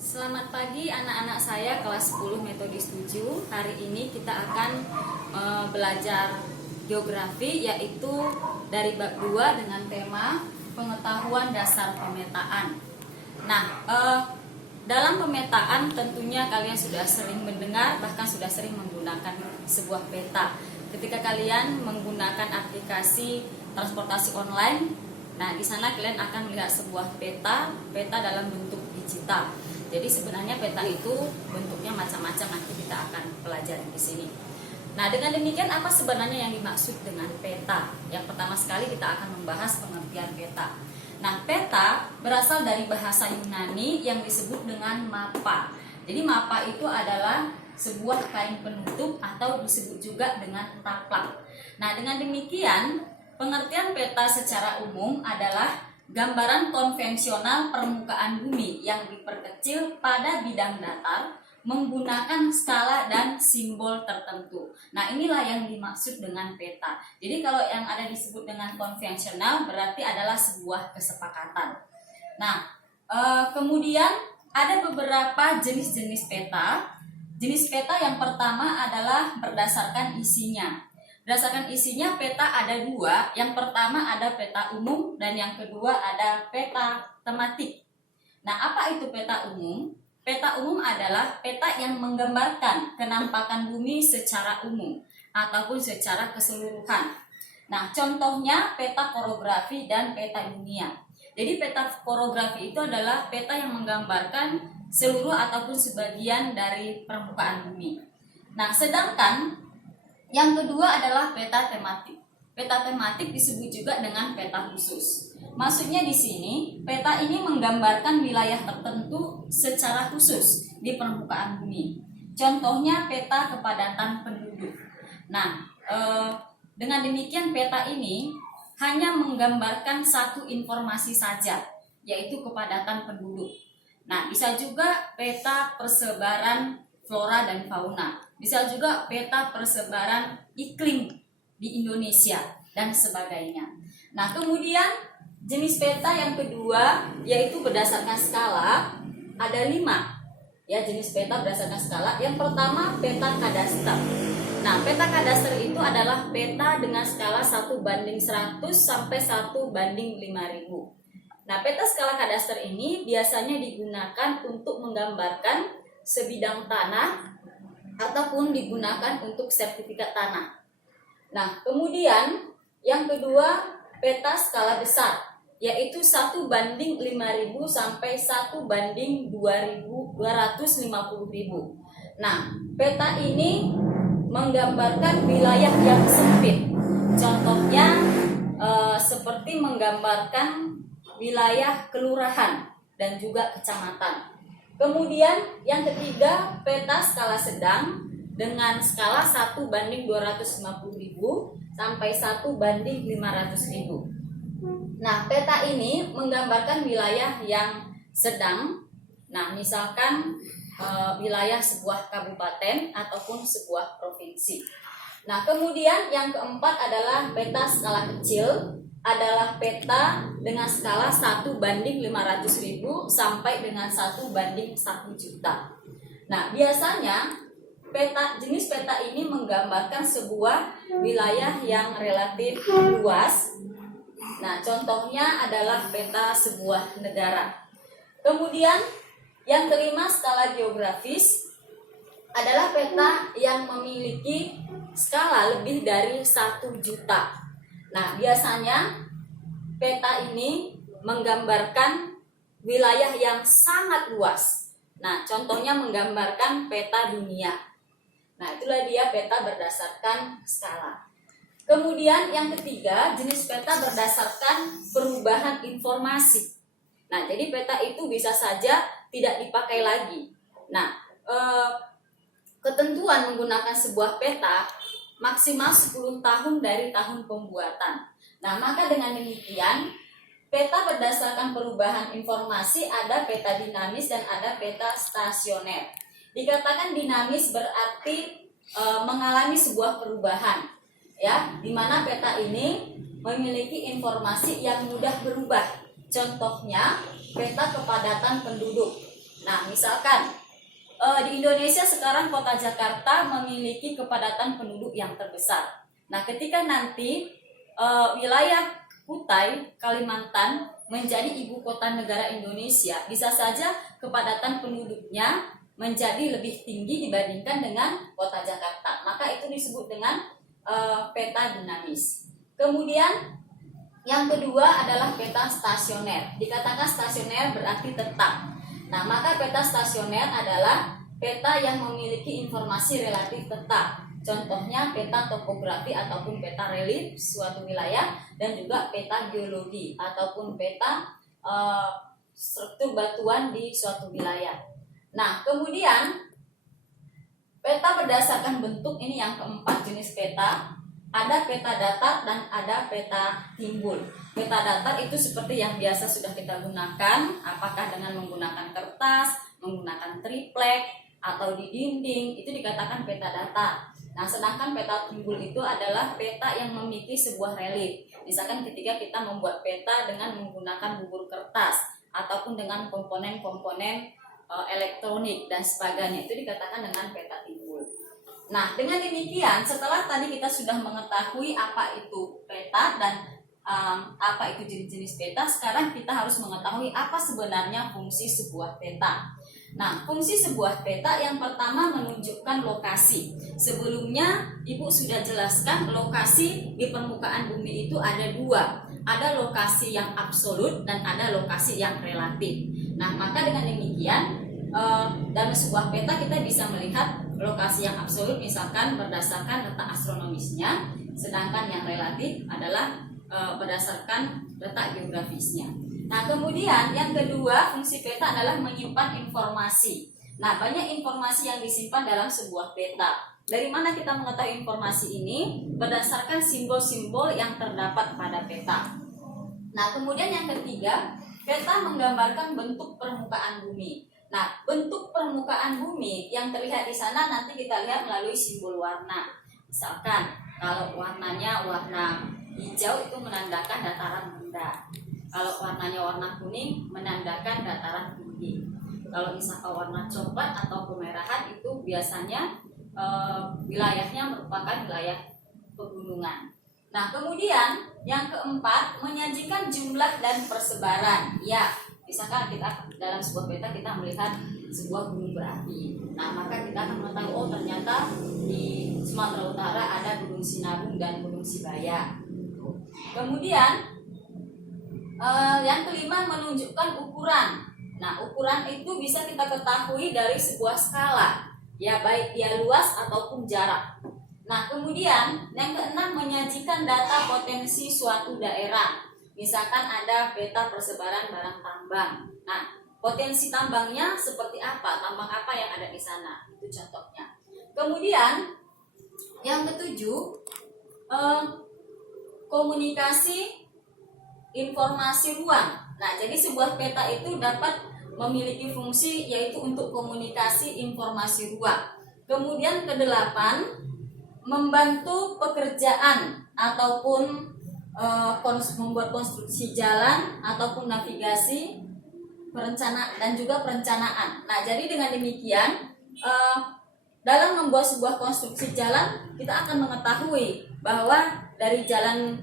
Selamat pagi anak-anak saya kelas 10 Metodis 7. Hari ini kita akan belajar geografi, yaitu dari bab 2 dengan tema pengetahuan dasar pemetaan. Nah, dalam pemetaan tentunya kalian sudah sering mendengar, bahkan sudah sering menggunakan sebuah peta. Ketika kalian menggunakan aplikasi transportasi online, nah di sana kalian akan melihat sebuah peta dalam bentuk digital. Jadi sebenarnya peta itu bentuknya macam-macam, nanti kita akan pelajari di sini. Nah, dengan demikian apa sebenarnya yang dimaksud dengan peta? Yang pertama sekali kita akan membahas pengertian peta. Nah, peta berasal dari bahasa Yunani yang disebut dengan mapa. Jadi mapa itu adalah sebuah kain penutup atau disebut juga dengan taplak. Nah, dengan demikian pengertian peta secara umum adalah gambaran konvensional permukaan bumi yang diperkecil pada bidang datar menggunakan skala dan simbol tertentu. Nah, inilah yang dimaksud dengan peta. Jadi kalau yang ada disebut dengan konvensional berarti adalah sebuah kesepakatan. Nah, kemudian ada beberapa jenis-jenis peta. Jenis peta yang pertama adalah berdasarkan isinya. Berdasarkan isinya peta ada dua. Yang pertama ada peta umum dan yang kedua ada peta tematik. Nah, apa itu peta umum? Peta umum adalah peta yang menggambarkan kenampakan bumi secara umum ataupun secara keseluruhan. Nah, contohnya peta korografi dan peta dunia. Jadi peta korografi itu adalah peta yang menggambarkan seluruh ataupun sebagian dari permukaan bumi. Nah, sedangkan yang kedua adalah peta tematik. Peta tematik disebut juga dengan peta khusus. Maksudnya di sini, peta ini menggambarkan wilayah tertentu secara khusus di permukaan bumi. Contohnya peta kepadatan penduduk. Nah, dengan demikian peta ini hanya menggambarkan satu informasi saja, yaitu kepadatan penduduk. Nah, bisa juga peta persebaran flora dan fauna. Bisa juga peta persebaran iklim di Indonesia dan sebagainya. Nah, kemudian jenis peta yang kedua yaitu berdasarkan skala, ada 5 ya jenis peta berdasarkan skala. Yang pertama peta kadaster. Nah, peta kadaster itu adalah peta dengan skala 1:100 sampai 1:5000. Nah, peta skala kadaster ini biasanya digunakan untuk menggambarkan sebidang tanah ataupun digunakan untuk sertifikat tanah. Nah, kemudian yang kedua peta skala besar, yaitu 1:5000 sampai 1:250.000. Nah, peta ini menggambarkan wilayah yang sempit. Contohnya seperti menggambarkan wilayah kelurahan dan juga kecamatan. Kemudian yang ketiga peta skala sedang dengan skala 1:250.000 sampai 1:500.000. Nah, peta ini menggambarkan wilayah yang sedang. Nah, misalkan wilayah sebuah kabupaten ataupun sebuah provinsi. Nah, kemudian yang keempat adalah peta skala kecil, adalah peta dengan skala 1:500.000 sampai dengan 1:1 juta. Nah, biasanya jenis peta ini menggambarkan sebuah wilayah yang relatif luas. Nah, contohnya adalah peta sebuah negara. Kemudian yang kelima skala geografis adalah peta yang memiliki skala lebih dari 1 juta. Nah, biasanya peta ini menggambarkan wilayah yang sangat luas. Nah, contohnya menggambarkan peta dunia. Nah, itulah dia peta berdasarkan skala. Kemudian yang ketiga, jenis peta berdasarkan perubahan informasi. Nah, jadi peta itu bisa saja tidak dipakai lagi. Nah, ketentuan menggunakan sebuah peta maksimal 10 tahun dari tahun pembuatan. Nah, maka dengan demikian peta berdasarkan perubahan informasi ada peta dinamis dan ada peta stasioner. Dikatakan dinamis berarti mengalami sebuah perubahan, ya, di mana peta ini memiliki informasi yang mudah berubah. Contohnya peta kepadatan penduduk. Nah, misalkan di Indonesia sekarang kota Jakarta memiliki kepadatan penduduk yang terbesar. Nah, ketika nanti wilayah Kutai, Kalimantan menjadi ibu kota negara Indonesia, bisa saja kepadatan penduduknya menjadi lebih tinggi dibandingkan dengan kota Jakarta. Maka itu disebut dengan peta dinamis. Kemudian yang kedua adalah peta stasioner. Dikatakan stasioner berarti tetap. Nah, maka peta stasioner adalah peta yang memiliki informasi relatif tetap. Contohnya peta topografi ataupun peta relief suatu wilayah, dan juga peta geologi ataupun peta struktur batuan di suatu wilayah. Nah, kemudian peta berdasarkan bentuk, ini yang keempat jenis peta. Ada peta datar dan ada peta timbul. Peta datar itu seperti yang biasa sudah kita gunakan, apakah dengan menggunakan kertas, menggunakan triplek, atau di dinding, itu dikatakan peta datar. Nah, sedangkan peta timbul itu adalah peta yang memiliki sebuah relief. Misalkan ketika kita membuat peta dengan menggunakan bubur kertas, ataupun dengan komponen-komponen elektronik dan sebagainya, itu dikatakan dengan peta timbul. Nah, dengan demikian setelah tadi kita sudah mengetahui apa itu peta dan apa itu jenis-jenis peta, sekarang kita harus mengetahui apa sebenarnya fungsi sebuah peta. Nah, fungsi sebuah peta yang pertama menunjukkan lokasi. Sebelumnya Ibu sudah jelaskan lokasi di permukaan bumi itu ada dua. Ada lokasi yang absolut dan ada lokasi yang relatif. Nah, maka dengan demikian dalam sebuah peta kita bisa melihat lokasi yang absolut misalkan berdasarkan letak astronomisnya, sedangkan yang relatif adalah berdasarkan letak geografisnya. Nah, kemudian yang kedua fungsi peta adalah menyimpan informasi. Nah, banyak informasi yang disimpan dalam sebuah peta. Dari mana kita mengetahui informasi ini? Berdasarkan simbol-simbol yang terdapat pada peta. Nah, kemudian yang ketiga, peta menggambarkan bentuk permukaan bumi. Nah, bentuk permukaan bumi yang terlihat di sana nanti kita lihat melalui simbol warna. Misalkan kalau warnanya warna hijau itu menandakan dataran rendah. Kalau warnanya warna kuning menandakan dataran tinggi. Kalau misalkan warna coklat atau kemerahan itu biasanya wilayahnya merupakan wilayah pegunungan. Nah, kemudian yang keempat menyajikan jumlah dan persebaran. Ya, misalkan kita dalam sebuah peta kita melihat sebuah gunung berapi. Nah, maka kita akan mengetahui oh ternyata di Sumatera Utara ada Gunung Sinabung dan Gunung Sibaya. Kemudian yang kelima menunjukkan ukuran. Nah, ukuran itu bisa kita ketahui dari sebuah skala, ya baik dia luas ataupun jarak. Nah, kemudian yang keenam menyajikan data potensi suatu daerah. Misalkan ada peta persebaran barang tambang. Nah, potensi tambangnya seperti apa? Tambang apa yang ada di sana? Itu contohnya. Kemudian yang ketujuh komunikasi informasi ruang. Nah, jadi sebuah peta itu dapat memiliki fungsi yaitu untuk komunikasi informasi ruang. Kemudian kedelapan membantu pekerjaan ataupun membuat konstruksi jalan ataupun navigasi dan juga perencanaan. Nah, jadi dengan demikian dalam membuat sebuah konstruksi jalan kita akan mengetahui bahwa dari jalan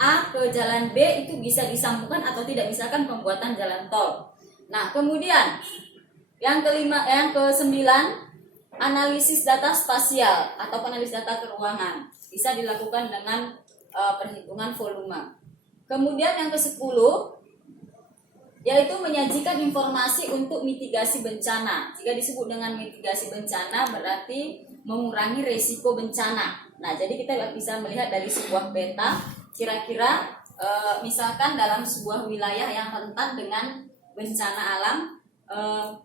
A ke jalan B itu bisa disambungkan atau tidak, misalkan pembuatan jalan tol. Nah, kemudian yang kesembilan analisis data spasial atau analisis data keuangan bisa dilakukan dengan perhitungan volume. Kemudian yang ke-10 yaitu menyajikan informasi untuk mitigasi bencana. Jika disebut dengan mitigasi bencana berarti mengurangi risiko bencana. Nah, jadi kita bisa melihat dari sebuah peta kira-kira misalkan dalam sebuah wilayah yang rentan dengan bencana alam,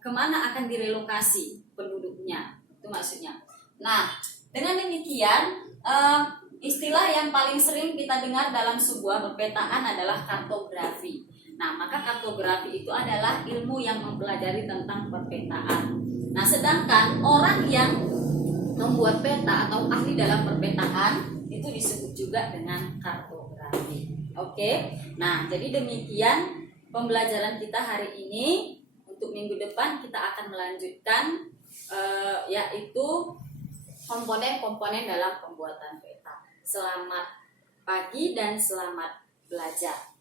kemana akan direlokasi penduduknya, itu maksudnya. Nah, dengan demikian istilah yang paling sering kita dengar dalam sebuah pemetaan adalah kartografi. Nah, maka kartografi itu adalah ilmu yang mempelajari tentang perpetaan. Nah, sedangkan orang yang membuat peta atau ahli dalam perpetaan itu disebut juga dengan kartografi. Oke. Nah, jadi demikian pembelajaran kita hari ini. Untuk minggu minggu depan kita akan melanjutkan yaitu komponen-komponen dalam pembuatan peta. Selamat pagi dan selamat belajar.